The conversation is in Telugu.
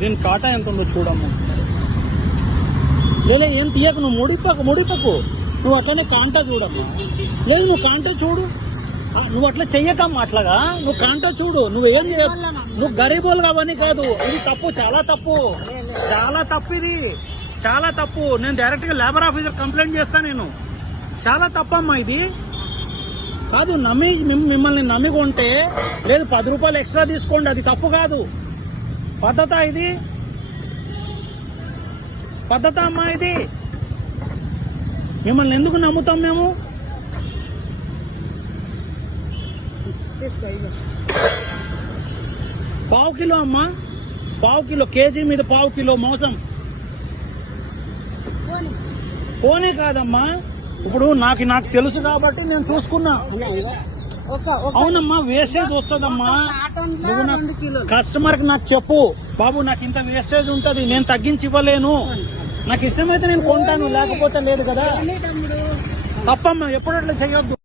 దీని కాటా ఎంత ఉందో చూడమ్మా. లేదా ఏం తీయకు, నువ్వు ముడిపకు నువ్వు అట్లనే కాంటా చూడమ్మా. లేదు నువ్వు కాంటా చూడు, నువ్వు అట్లా చెయ్యకమ్మా. అట్లాగా నువ్వు కాంటా చూడు, నువ్వేం చేయ, నువ్వు గరీబోలు అవన్నీ కాదు. ఇది తప్పు, చాలా తప్పు, చాలా తప్పు, ఇది చాలా తప్పు. నేను డైరెక్ట్ గా లేబర్ ఆఫీసర్ కంప్లైంట్ చేస్తాను. నేను చాలా తప్పమ్మా ఇది. కాదు మిమ్మల్ని నమ్మి కొంటే లేదు 10 రూపాయలు ఎక్స్ట్రా తీసుకోండి, అది తప్పు కాదు. పద్ధత ఇది, పద్ధత అమ్మా ఇది. మిమ్మల్ని ఎందుకు నమ్ముతాం మేము? పావు కిలో అమ్మా, పావు కిలో, కేజీ మీద పావు కిలో మోసం. పోనే కాదమ్మా, ఇప్పుడు నాకు తెలుసు కాబట్టి నేను చూసుకున్నా. అవునమ్మా, వేస్టేజ్ వస్తుందమ్మా. నువ్వు కస్టమర్ కి నాకు చెప్పు, బాబు నాకు ఇంత వేస్టేజ్ ఉంటది, నేను తగ్గించి ఇవ్వలేను, నాకు ఇష్టమైతే నేను కొంటాను, లేకపోతే లేదు కదా. తప్పమ్మా, ఎప్పుడు అట్లా చేయొద్దు.